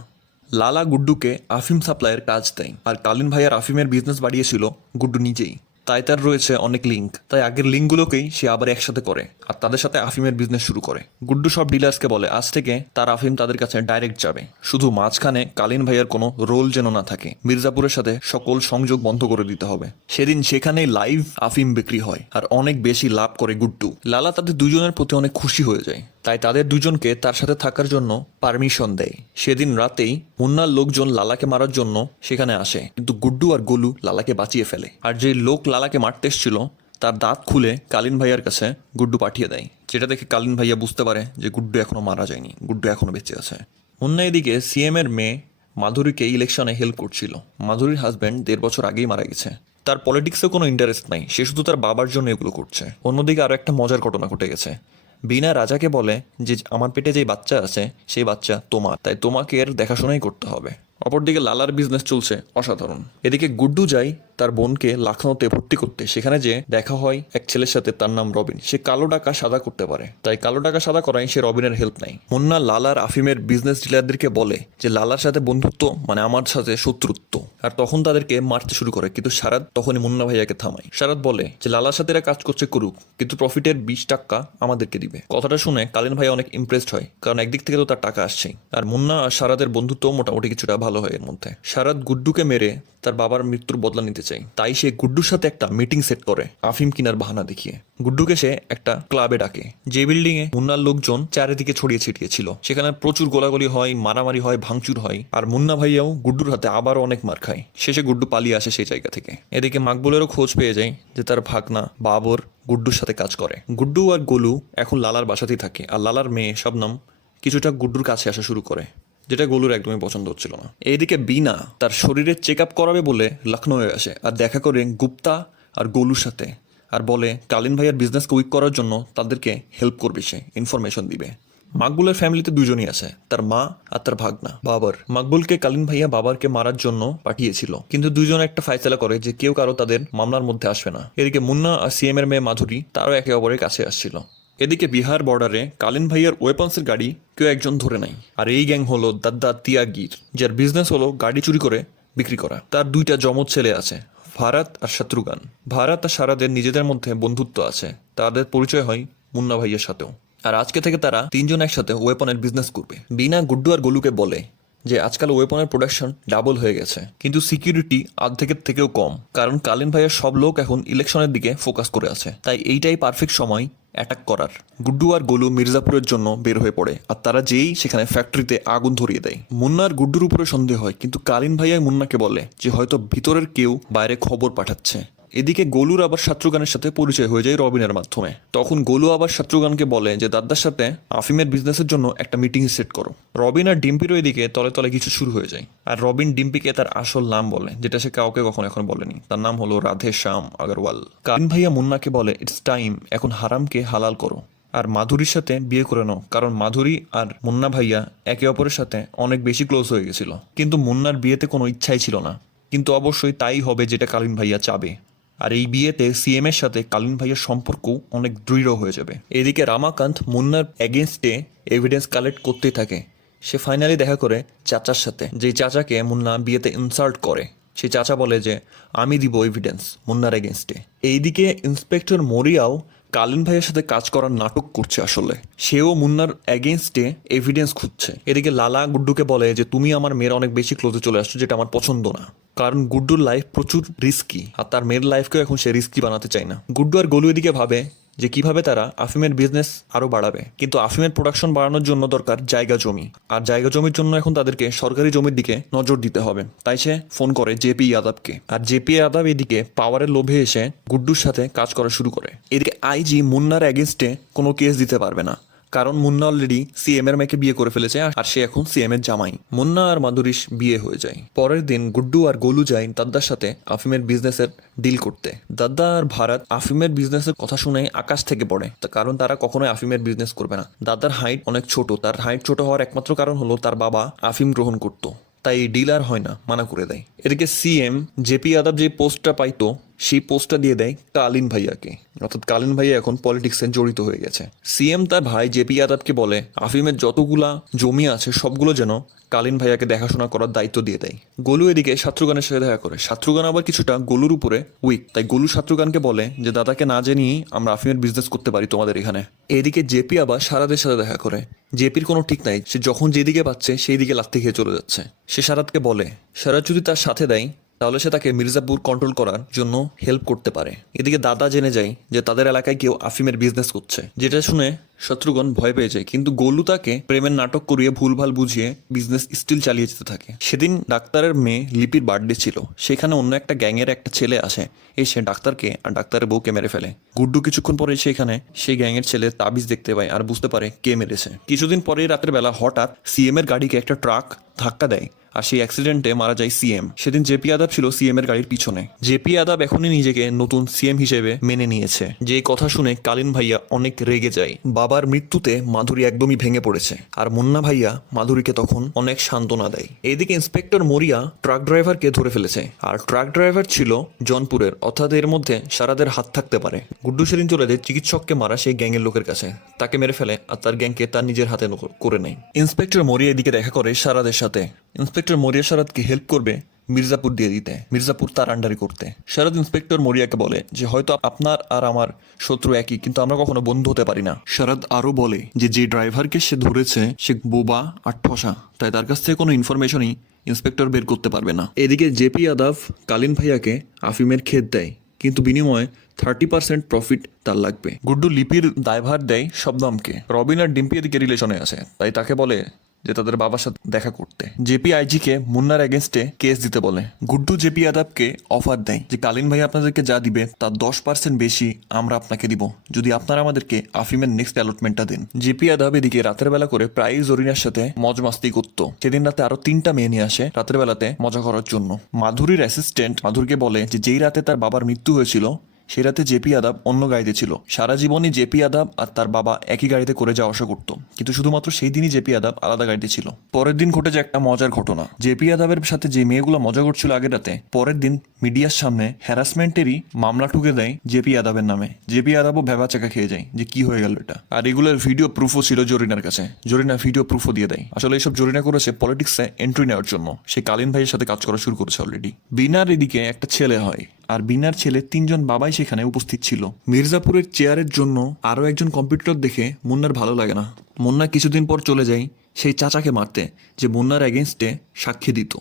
লালা গুড্ডুকে আফিম সাপ্লাইয়ের কাজ দেয়, আর কালিন ভাইয়ার আফিমের বিজনেস বাড়িয়েছিল গুড্ডু নিজেই। তাই তার রয়েছে অনেক লিঙ্ক তাই আগের লিঙ্কগুলোকেই সে আবার একসাথে করে। আর তাদের সাথে আফিমের বিজনেস শুরু করে। গুড্ডু সব ডিলার্সকে বলে, আজ থেকে তার আফিম তাদের কাছে ডাইরেক্ট যাবে। শুধু মাঝখানে কালিন ভাইয়ার কোনো রোল যেন না থাকে। মির্জাপুরের সাথে সকল সংযোগ বন্ধ করে দিতে হবে। সেদিন সেখানেই লাইভ আফিম বিক্রি হয়। আর অনেক বেশি লাভ করে গুড্ডু। লালা তাদের দুজনের প্রতি অনেক খুশি হয়ে যায়। তাই তাদের দুজনকে তার সাথে থাকার জন্য পারমিশন দেয়। সেদিন রাতেই মুন্নার লোকজন লালাকে মারার জন্য সেখানে আসে। কিন্তু গুড্ডু আর গোলু লালাকে বাঁচিয়ে ফেলে। আর যে লোক লালাকে মারতে এসেছিল, তার দাঁত খুলে কালিন ভাইয়ার কাছে গুড্ডু পাঠিয়ে দেয়। যেটা দেখে কালিন ভাইয়া বুঝতে পারে যে গুড্ডু এখনও মারা যায়নি, গুড্ডু এখনও বেঁচে আছে। মুন্না এদিকে সিএম এর মেয়ে মাধুরীকে ইলেকশনে হেল্প করছিল। মাধুরীর হাজব্যান্ড দেড় বছর আগেই মারা গেছে। তার পলিটিক্সে কোনো ইন্টারেস্ট নাই, সে শুধু তার বাবার জন্য এগুলো করছে। অন্যদিকে আরও একটা মজার ঘটনা ঘটে গেছে। বিনা রাজাকে বলে যে, আমার পেটে যে বাচ্চা আছে, সেই বাচ্চা তোমার। তাই তোমাকে এর দেখাশোনাই করতে হবে। অপরদিকে লালার বিজনেস চলছে অসাধারণ। এদিকে গুড্ডু যাই তার বোনকে লখনৌতে ভর্তি করতে। সেখানে যে দেখা হয় এক ছেলের সাথে তার নাম রবিন। সে কালো টাকা সাদা করতে পারে। তাই কালো টাকা সাদা করায় সে রবিনের হেল্প নাই মুন্না লালার আফিমের বিজনেস ডিলারদেরকে বলে যে, লালার সাথে বন্ধুত্ব মানে আমার সাথে শত্রুত্ব। আর তখন তাদেরকে মারতে শুরু করে। কিন্তু সারাদ তখনই মুন্না ভাইয়াকে থামায়। সারাদ বলে যে, লালার সাথে এরা কাজ করছে করুক, কিন্তু প্রফিটের বিশ টাকা আমাদেরকে দিবে। কথাটা শুনে কালীন ভাই অনেক ইমপ্রেসড হয়, কারণ একদিক থেকে তো তার টাকা আসছেই। আর মুন্না আর সারাদের বন্ধুত্ব মোটামুটি কিছুটা হয় এর মধ্যে। সারাদ গুড্ডুকে মেরে তার বাবার মৃত্যুর বদলা নিতে চাই। তাই সে গুড্ডুর সাথে একটা মিটিং সেট করে, আফিম কিনার বাহানা দেখিয়ে। গুড্ডুকে সে একটা ক্লাবে ডাকে। যে বিল্ডিং এ মুন্নার লোকজন চারিদিকে ছড়িয়ে ছিটিয়ে ছিল। সেখানে প্রচুর গোলাগুলি হয়, মারামারি হয়, ভাঙচুর হয়। আর মুন্না ভাইয়াও গুড্ডুর হাতে আবারও অনেক মার খায়। শেষে গুড্ডু পালিয়ে আসে সেই জায়গা থেকে। এদিকে মাকবুলেরও খোঁজ পেয়ে যায় যে তার ভাগনা, বাবর গুড্ডুর সাথে কাজ করে। গুড্ডু আর গোলু এখন লালার বাসাতেই থাকে। আর লালার মেয়ে শবনম কিছুটা গুড্ডুর কাছে আসা শুরু করে। যেটা গোলুর একদমই পছন্দ হচ্ছিল না। এইদিকে বিনা তার শরীরের চেক আপ করাবে বলে লখনৌয়ে আসে আর দেখা করে গুপ্তা আর গোলুর সাথে আর বলে, কালিন ভাইয়ার বিজনেসকে উইক করার জন্য তাদেরকে হেল্প করবে সে ইনফরমেশন দিবে। মাকবুলের ফ্যামিলিতে দুজনই আছে, তার মা আর তার ভাগনা, বাবার। মাকবুলকে কালিন ভাইয়া বাবারকে মারার জন্য পাঠিয়েছিল, কিন্তু দুজন একটা ফাইসলা করে যে কেউ কারও তাদের মামলার মধ্যে আসবে না। এদিকে মুন্না আর সিএম এর মেয়ে মাধুরী তারও একে অপরের কাছে আসছিল। এদিকে বিহার বর্ডারে কালিন ভাইয়ার ওয়েপন্সের গাড়ি কেউ একজন ধরে নাই। আর এই গ্যাং হলো দাদ্দা তিয়াগির যার বিজনেস হলো গাড়ি চুরি করে বিক্রি করা। তার দুইটা জমজ ছেলে আছে, ভারত আর শত্রুঘ্ন ভারত আর সারাদের নিজেদের মধ্যে বন্ধুত্ব আছে। তাদের পরিচয় হয় মুন্না ভাইয়ের সাথেও। আর আজকে থেকে তারা তিনজন একসাথে ওয়েপনের বিজনেস করবে। বিনা গুড্ডু আর গোলুকে বলে যে, আজকাল ওয়েপনের প্রোডাকশন ডাবল হয়ে গেছে। কিন্তু সিকিউরিটি অর্ধেকের থেকেও কম। কারণ কালিন ভাইয়ের সব লোক এখন ইলেকশনের দিকে ফোকাস করে আছে। তাই এইটাই পারফেক্ট সময় অ্যাটাক করার। গুড্ডু আর গোলু মির্জাপুরের জন্য বের হয়ে পড়ে, আর তারা যেই সেখানে ফ্যাক্টরিতে আগুন ধরিয়ে দেয়। মুন্নার গুড্ডুর উপরে সন্দেহ হয়, কিন্তু কালিন ভাইয়া মুন্নাকে বলে যে হয়তো ভিতরের কেউ বাইরে খবর পাঠাচ্ছে। এদিকে গোলুর আবার শত্রুঘ্নের সাথে পরিচয় হয়ে যায় রবিনের মাধ্যমে। তখন গোলু আবার শত্রুঘ্নকে বলে যে, দাদার সাথে আফিমের বিজনেসের জন্য একটা মিটিং সেট করো। রবিন আর ডিম্পিরও এদিকে তলে তলে কিছু শুরু হয়ে যায়। আর রবিন ডিম্পিকে তার আসল নাম বলে, যেটা সে কাউকে কখনো এখন বলেনি। তার নাম হলো রাধে শ্যাম আগরওয়াল। কারিন ভাইয়া মুন্নাকে বলে ইটস টাইম এখন হারামকে হালাল করো। আর মাধুরীর সাথে বিয়ে করে নাও, কারণ মাধুরী আর মুন্না ভাইয়া একে অপরের সাথে অনেক বেশি ক্লোজ হয়ে গেছিল। কিন্তু মুন্নার বিয়েতে কোনো ইচ্ছাই ছিল না। কিন্তু অবশ্যই তাই হবে যেটা কালীন ভাইয়া চাবে। আর এই বিয়েতে সিএম এর সাথে কালিন ভাইয়ের সম্পর্ক অনেক দৃঢ় হয়ে যাবে। এদিকে রামাকান্ত মুন্নার এগেনস্টে এভিডেন্স কালেক্ট করতে থাকে। সে ফাইনালি দেখা করে চাচার সাথে। যে চাচাকে মুন্না বিয়েতে ইনসাল্ট করে সে চাচা বলে যে, আমি দিব এভিডেন্স মুন্নার এগেনস্টে এইদিকে ইন্সপেক্টর মরিয়াও কালীন ভাইয়ের সাথে কাজ করার নাটক করছে আসলে। সেও মুন্নার এগেনস্টে এভিডেন্স খুঁজছে। এদিকে লালা গুড্ডুকে বলে যে, তুমি আমার মেয়ের অনেক বেশি ক্লোজে চলে আসছো, যেটা আমার পছন্দ না। কারণ গুড্ডুর লাইফ প্রচুর রিস্কি আর তার মেয়ের লাইফকেও এখন সে রিস্কি বানাতে চায় না। গুড্ডু আর গোলু এদিকে ভাবে যে কীভাবে তারা আফিমের বিজনেস আরও বাড়াবে। কিন্তু আফিমের প্রোডাকশন বাড়ানোর জন্য দরকার জায়গা জমি। আর জায়গা জমির জন্য এখন তাদেরকে সরকারি জমির দিকে নজর দিতে হবে। তাই সে ফোন করে জেপি ইয়াদাবকে আর জেপি ইয়াদাব এদিকে পাওয়ারের লোভে এসে গুড্ডুর সাথে কাজ করা শুরু করে। এদিকে আইজি মুন্নার অ্যাগেনস্টে কোনো কেস দিতে পারবে না। কারণ মুন্না অলরেডি সিএম এর মেয়েকে বিয়ে করে ফেলেছে, আর সে এখন সিএম এর জামাই। মুন্না আর মাধুরীশ বিয়ে হয়ে যায়। পরের দিন গুড্ডু আর গোলু যায় দাদ্দার সাথে আফিমের বিজনেসের ডিল করতে। দাদ্দা আর ভারত আফিমের বিজনেসের কথা শুনে আকাশ থেকে পড়ে কারণ তারা কখনোই আফিমের বিজনেস করবে না। দাদার হাইট অনেক ছোট, তার হাইট ছোট হওয়ার একমাত্র কারণ হলো তার বাবা আফিম গ্রহণ করতো। তাই ডিল আর হয় না, মানা করে দেয়। এদিকে সিএম জেপি যাদব যে পোস্টটা পাইতো সেই পোস্টটা দিয়ে দেয় কালিন ভাইয়াকে। অর্থাৎ কালিন ভাইয়া এখন পলিটিক্সে জড়িত হয়ে গেছে। সিএম তার ভাই জেপি যাদবকে বলে, আফিমের যতগুলা জমি আছে, সবগুলো যেন কালিন ভাইয়াকে দেখাশোনা করার দায়িত্ব দিয়ে দেয়। গোলু এদিকে শত্রুঘ্নের সাথে দেখা করে। শত্রুঘ্ন আবার কিছুটা গোলুর উপরে উইক তাই গোলু শত্রুঘ্নকে বলে যে, দাদাকে না জানিয়ে আমরা আফিমের বিজনেস করতে পারি তোমাদের এখানে। এদিকে জেপি আবার সারাদের সাথে দেখা করে। জেপির কোনো ঠিক নাই। সে যখন যেদিকে পাচ্ছে সেই দিকে লাত্তি খেয়ে চলে যাচ্ছে। সে সারাদকে বলে, সারাদ যদি তার সাথে দেয় তাহলে সে তাকে মির্জাপুর কন্ট্রোল করার জন্য হেল্প করতে পারে। এদিকে দাদা জেনে যায় যে তাদের এলাকায় কেউ আফিমের বিজনেস করছে। যেটা শুনে শত্রুঘ্ন ভয় পেয়ে যায়, কিন্তু গোলু তাকে প্রেমের নাটক করিয়ে ভুলভাল বুঝিয়ে বিজনেস স্টিল চালিয়ে যেতে থাকে। সেদিন ডাক্তারের মেয়ে লিপির বার্থডে ছিল। সেখানে অন্য একটা গ্যাংয়ের একটা ছেলে আসে, এসে ডাক্তারকে আর ডাক্তারের বউকে মেরে ফেলে। গুড্ডু কিছুক্ষণ পরে সেখানে সেই গ্যাংয়ের ছেলে তাবিজ দেখতে পায় আর বুঝতে পারে কে মেরেছে। কিছুদিন পরেই রাতের বেলা হঠাৎ সিএম এর গাড়িকে একটা ট্রাক ধাক্কা দেয়। আর সেই অ্যাক্সিডেন্টে মারা যায় সিএম সেদিন জেপি যাদব ছিল সিএম এর গাড়ির পিছনে। জেপি আদাব এখনই নিজেকে নতুন সিএম হিসেবে মেনে নিয়েছে। যে কথা শুনে কালীন ভাইয়া অনেক রেগে যায়। বাবার মৃত্যুতে মাধুরী একদমই ভেঙে পড়েছে। আর মুন্না ভাইয়া মাধুরীকে তখন অনেক সান্ত্বনা দেয়। এদিকে ইন্সপেক্টর মরিয়া ট্রাক ড্রাইভারকে ধরে ফেলেছে। আর ট্রাক ড্রাইভার ছিল জনপুরের, অর্থাৎ এর মধ্যে সারাদের হাত থাকতে পারে। গুড্ডু সেদিন চলে যায় চিকিৎসককে মারা সেই গ্যাংয়ের লোকের কাছে। তাকে মেরে ফেলে আর তার গ্যাংকে তার নিজের হাতে করে নেয়। ইন্সপেক্টর মরিয়া এদিকে দেখা করে সারাদের সাথে। ইন্সপেক্টর মরিয়া সারাদকে হেল্প করবে মির্জাপুর দিয়ে দিতে, মির্জাপুর তার আন্ডারে করতে। শারদ ইন্সপেক্টর মরিয়াকে বলে যে, হয়তো আপনার আর আমার শত্রু একই, কিন্তু আমরা কখনো বন্ধু হতে পারি না। শারদ আরও বলে যে যে ড্রাইভারকে সে ধরেছে, সে বোবা আর ঠসা, তাই তার কাছ থেকে কোনো ইনফরমেশনই ইন্সপেক্টর বের করতে পারবে না। এদিকে জেপি যাদব কালিন ভাইয়াকে আফিমের ক্ষেত দেয়, কিন্তু বিনিময়ে থার্টি পার্সেন্ট প্রফিট তার লাগবে। গুড্ডু লিপির দায়ভার দেয় শবনমকে। রবিন আর ডিম্পি এদিকে রিলেশনে আছে, তাই তাকে বলে যে তাদের বাবার সাথে দেখা করতে। জেপি আইজিকে মুন্নার এগেনস্টে কেস দিতে বলে। গুড্ডু জেপি যাদবকে অফার দেয় যে, কালীন ভাই আপনাদেরকে যা দিবে তার দশ পার্সেন্ট বেশি আমরা আপনাকে দিব। যদি আপনারা আমাদেরকে আফিমের নেক্সট অ্যালটমেন্টটা দিন। জেপি যাদব এদিকে রাতের বেলা করে প্রায় জরিনার সাথে মজ মাস্তি করতো। সেদিন রাতে আরও তিনটা মেয়ে নিয়ে আসে রাতের বেলাতে মজা করার জন্য। মাধুরীর অ্যাসিস্ট্যান্ট মাধুরকে বলে যে, যেই রাতে তার বাবার মৃত্যু হয়েছিল সেই রাতে জেপি আদাব অন্য গাড়িতে ছিল। সারা জীবনই জেপি আদাব আর তার বাবা একই গাড়িতে করে যাওয়া আসা করতো। কিন্তু শুধুমাত্র সেই দিনই জেপি আদাব আলাদা গাড়িতে ছিল। পরের দিন ঘটে যায় একটা মজার ঘটনা। জেপি আদাবের সাথে যে মেয়েগুলো মজা করছিল আগের রাতে, পরের দিন মিডিয়ার সামনে হ্যারাসমেন্টেরই মামলা ঠুকে দেয় জেপি আদাবের নামে। জেপি আদাবও ভেবা চাকা খেয়ে যায় যে কি হয়ে গেল এটা। আর এগুলোর ভিডিও প্রুফও ছিল জরিনার কাছে। জরিনা ভিডিও প্রুফও দিয়ে দেয়। আসলে এইসব জরিনা করেছে পলিটিক্সে এন্ট্রি নেওয়ার জন্য। সে কালীন ভাইয়ের সাথে কাজ করা শুরু করেছে অলরেডি বিনার এদিকে একটা ছেলে হয়। আর বিনার ছেলে তিনজন বাবাই সেখানে উপস্থিত ছিল। মির্জাপুরের চেয়ারের জন্য আরও একজন কম্পিউটার দেখে মুন্নার ভালো লাগে না। মুন্না কিছুদিন পর চলে যায় সেই চাচাকে মারতে, যে মুন্নার এগেনস্টে সাক্ষী দিত।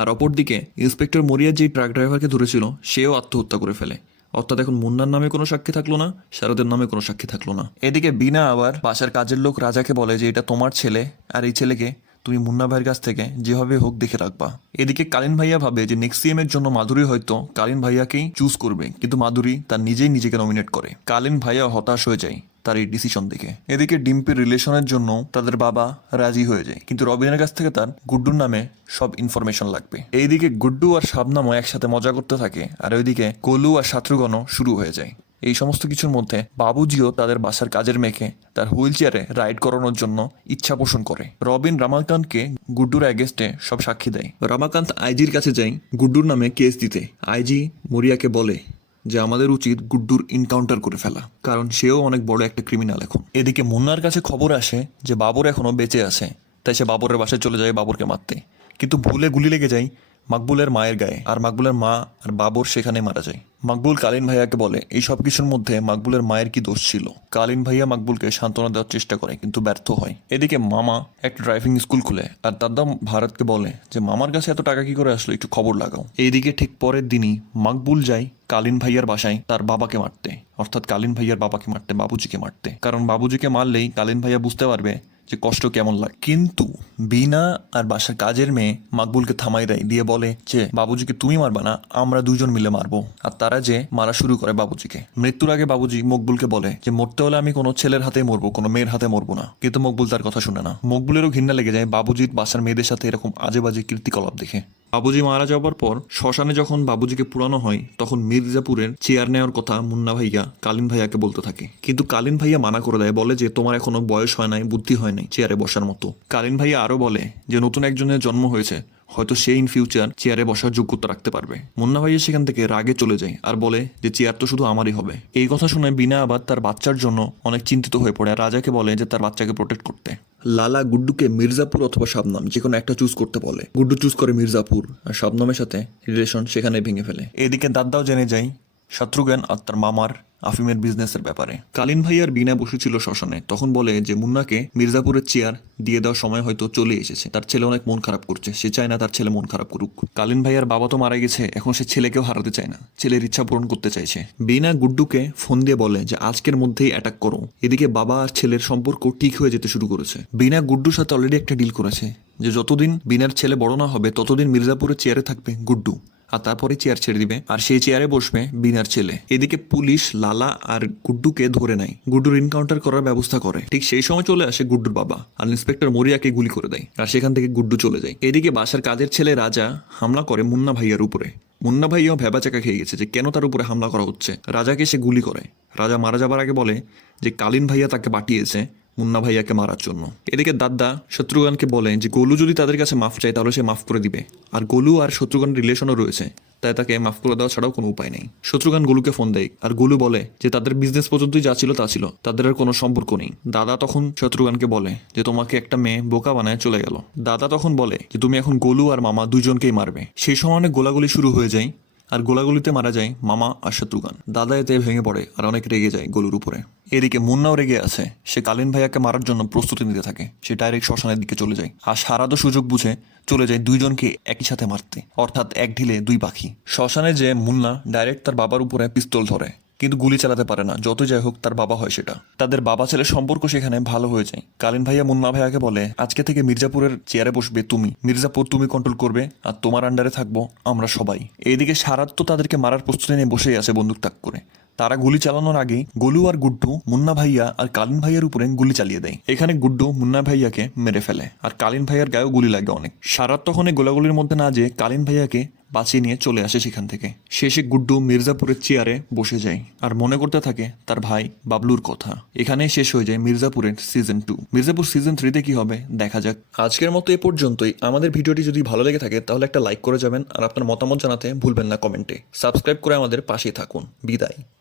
আর অপরদিকে ইন্সপেক্টর মরিয়া যেই ট্রাক ড্রাইভারকে ধরেছিল, সেও আত্মহত্যা করে ফেলে। অর্থাৎ এখন মুন্নার নামে কোনো সাক্ষী থাকল না, শারদের নামে কোনো সাক্ষী থাকল না। এদিকে বিনা আবার বাসার কাজের লোক রাজাকে বলে যে, এটা তোমার ছেলে, আর এই ছেলেকে তুমি মুন্না ভাইয়ের কাছ থেকে যেভাবে হোক দেখে রাখবা। এদিকে কালীন ভাইয়া ভাবে যে নেক্সট সিএম এর জন্য মাধুরী হয়তো কালীন ভাইয়াকেই চুজ করবে, কিন্তু মাধুরী তার নিজেই নিজেকে নমিনেট করে। কালীন ভাইয়া হতাশ হয়ে যায় তার এই ডিসিশন দেখে। এদিকে ডিম্পির রিলেশনের জন্য তাদের বাবা রাজি হয়ে যায়, কিন্তু রবিনের কাছ থেকে তার গুড্ডুর নামে সব ইনফরমেশন লাগবে। এইদিকে গুড্ডু আর শাবনামও একসাথে মজা করতে থাকে, আর ওইদিকে কলু আর শাত্রুগণও শুরু হয়ে যায়। এই সমস্ত কিছুর মধ্যে বাবুজিও তাদের বাসার কাজের মেয়েকে তার হুইল চেয়ারে রাইড করানোর জন্য ইচ্ছা পোষণ করে। রবিন রামাকান্তকে গুড্ডুর অ্যাগেস্টে সব সাক্ষী দেয়। রামাকান্ত আইজির কাছে যায় গুড্ডুর নামে কেস দিতে। আইজি মরিয়াকে বলে যে, আমাদের উচিত গুড্ডুর ইনকাউন্টার করে ফেলা, কারণ সেও অনেক বড় একটা ক্রিমিনাল এখন। এদিকে মুন্নার কাছে খবর আসে যে, বাবর এখনও বেঁচে আছে। তাই সে বাবরের বাসায় চলে যায় বাবরকে মারতে। কিন্তু ভুলে গুলি লেগে যায় মাকবুলের মায়ের গায়ে। আর মাকবুলের মা আর বাবর সেখানে মারা যায়। মাকবুল কালীন ভাইয়াকে বলে, এই সব কিছুর মধ্যে মাকবুলের মায়ের কি দোষ ছিল? কালীন ভাইয়া মাকবুলকে সান্ত্বনা দেওয়ার চেষ্টা করে, কিন্তু ব্যর্থ হয়। এদিকে মামা একটা ড্রাইভিং স্কুল খুলে, আর দাদা ভারতকে বলে যে, মামার কাছে এত টাকা কি করে আসলো? একটু খবর লাগাও। এইদিকে ঠিক পরের দিনই মাকবুল যায় কালীন ভাইয়ার বাসায় তার বাবাকে মারতে। অর্থাৎ কালীন ভাইয়ার বাবাকে মারতে, বাবুজিকে মারতে। কারণ বাবুজিকে মারলেই কালীন ভাইয়া বুঝতে পারবে যে কষ্ট কেমন লাগে কিন্তু বিনা আর বাসার কাজের মেয়ে মাকবুলকে থামাই দেয়, দিয়ে বলে যে, বাবুজিকে তুমি মারবা না, আমরা দুজন মিলে মারবো। আর তারা যে মারা শুরু করে বাবুজিকে। মৃত্যুর আগে বাবুজি মকবুলকে বলে যে, মরতে হলে আমি কোনো ছেলের হাতে মরবো, কোনো মেয়ের হাতে মরবো না। কিন্তু মকবুল তার কথা শুনে না। মকবুলেরও ঘৃণা লেগে যায় বাবুজির বাসার মেয়েদের সাথে এরকম আজে বাজে কীর্তিকলাপ দেখে। বাবুজি মারা যাওয়ার পর শ্মশানে যখন বাবুজিকে পুরানো হয়, তখন মির্জাপুরের চেয়ার নেওয়ার কথা মুন্না ভাইয়া কালীন ভাইয়াকে বলতে থাকে। কিন্তু কালীন ভাইয়া মানা করে দেয়, বলে যে, তোমার এখনও বয়স হয় নাই, বুদ্ধি হয় নাই চেয়ারে বসার মতো। কালীন ভাইয়া আরও বলে যে, নতুন একজনের জন্ম হয়েছে হয়তো সে ইন ফিউচার চেয়ারে বসার যোগ্যতা রাখতে পারবে। মুন্না ভাইয়া সেখান থেকে রাগে চলে যায় আর বলে যে চেয়ার তো শুধু আমারই হবে। এই কথা শুনে বিনা আবার তার বাচ্চার জন্য অনেক চিন্তিত হয়ে পড়ে আর রাজাকে বলে যে তার বাচ্চাকে প্রোটেক্ট করতে। লালা গুড্ডুকে মির্জাপুর অথবা শাবনাম যে কোনো একটা চুজ করতে বলে। গুড্ডু চুজ করে মির্জাপুর আর শাবনামের সাথে রিলেশন সেখানে ভেঙে ফেলে। এদিকে দাদাও জেনে যায় শত্রুঘ্ন আর তার মামার আফিমের বিজনেসের ব্যাপারে। কালীন ভাই আর বিনা বসেছিল শ্মশানে। তখন বলে যে, মুন্নাকে মির্জাপুরের চেয়ার দিয়ে দেওয়ার সময় হয়তো চলে এসেছে। তার ছেলে অনেক মন খারাপ করছে। সে চায় না তার ছেলে মন খারাপ করুক। কালীন ভাইয়ার বাবা তো মারা গেছে। এখন সে ছেলেকেও হারাতে চায় না। ছেলের ইচ্ছা পূরণ করতে চাইছে। বিনা গুড্ডুকে ফোন দিয়ে বলে যে, আজকের মধ্যেই অ্যাটাক করো। এদিকে বাবা আর ছেলের সম্পর্ক ঠিক হয়ে যেতে শুরু করেছে। বিনা গুড্ডুর সাথে অলরেডি একটা ডিল করেছে যে, যতদিন বিনার ছেলে বড় না হবে, ততদিন মির্জাপুরের চেয়ারে থাকবে গুড্ডু। আর তারপরে চেয়ার ছেড়ে দিবে। আর সেই চেয়ারে বসবে বিনার ছেলে। এদিকে পুলিশ, লালা আর গুড্ডুকে ধরে নেয়। গুড্ডুর এনকাউন্টার করার ব্যবস্থা করে। ঠিক সেই সময় চলে আসে গুড্ডুর বাবা আর ইন্সপেক্টর মরিয়াকে গুলি করে দেয় আর সেখান থেকে গুড্ডু চলে যায়। এদিকে বাসার কাজের ছেলে রাজা হামলা করে মুন্না ভাইয়ার উপরে। মুন্না ভাইয়াও ভেবাচাকা খেয়ে গেছে যে কেন তার উপরে হামলা করা হচ্ছে। রাজাকে সে গুলি করে। রাজা মারা যাবার আগে বলে যে কালীন ভাইয়া তাকে পাঠিয়েছে মুন্না ভাইয়াকে মারার জন্য। এদিকে দাদা শত্রুঘ্নকে বলে যে, গোলু যদি তাদের কাছে মাফ চায়, তাহলে সে মাফ করে দিবে। আর গোলু আর শত্রুঘ্নের রিলেশনও রয়েছে, তাই তাকে মাফ করে দেওয়া ছাড়াও কোনো উপায় নেই। শত্রুঘ্ন গোলুকে ফোন দেয়, আর গোলু বলে যে, তাদের বিজনেস পর্যন্তই যা ছিল তা ছিল, তাদের আর কোনো সম্পর্ক নেই। দাদা তখন শত্রুঘ্নকে বলে যে, তোমাকে একটা মেয়ে বোকা বানায় চলে গেল। দাদা তখন বলে যে, তুমি এখন গোলু আর মামা দুইজনকেই মারবে। সেই সময় অনেক গোলাগুলি শুরু হয়ে যায় আর গোলাগুলিতে মারা যায় মামা আর শত্রুগান দাদা এতে ভেঙে পড়ে আর অনেক রেগে যায় গোলুর উপরে। এদিকে মুন্নাও রেগে আছে। সে কালীন ভাইয়াকে মারার জন্য প্রস্তুতি নিতে থাকে। সে ডাইরেক্ট শ্মশানের দিকে চলে যায়। আর সারা তো সুযোগ বুঝে চলে যায় দুইজনকে একই সাথে মারতে। অর্থাৎ এক ঢিলে দুই পাখি। শ্মশানে যে মুন্না ডাইরেক্ট তার বাবার উপরে পিস্তল ধরে। কিন্তু গুলি চালাতে পারে না যত যাই হোক তার বাবা হয় সেটা। তাদের বাবা ছেলের সম্পর্ক সেখানে ভালো হয়ে যায় কালীন ভাইয়া মুন্না ভাইয়াকে বলে, আজকে থেকে মির্জাপুরের চেয়ারে বসবে তুমি। মির্জাপুর তুমি কন্ট্রোল করবে, আর তোমার আন্ডারে থাকব আমরা সবাই। এইদিকে সারাত তো তাদেরকে মারার প্রস্তুতি নিয়ে বসেই আছে বন্দুক তাক করে। তারা গুলি চালানোর আগে গোলু আর গুড্ডু মুন্না ভাইয়া আর কালীন ভাইয়ার উপরে গুলি চালিয়ে দেয়। এখানে গুড্ডু মুন্না ভাইয়াকে মেরে ফেলে, আর কালীন ভাইয়ার গায়েও গুলি লাগে অনেক। সারাত তখন এই গোলাগুলির মধ্যে না যেয়ে কালীন ভাইয়াকে বাঁচিয়ে নিয়ে চলে আসে সেখান থেকে। শেষে গুড্ডু মির্জাপুরের চেয়ারে বসে যায় আর মনে করতে থাকে তার ভাই বাবলুর কথা। এখানেই শেষ হয়ে যায় মির্জাপুরের সিজন টু মির্জাপুর সিজন থ্রিতে কি হবে? দেখা যাক। আজকের মতো এ পর্যন্তই। আমাদের ভিডিওটি যদি ভালো লেগে থাকে, তাহলে একটা লাইক করে যাবেন আর আপনার মতামত জানাতে ভুলবেন না কমেন্টে। সাবস্ক্রাইব করে আমাদের পাশেই থাকুন। বিদায়।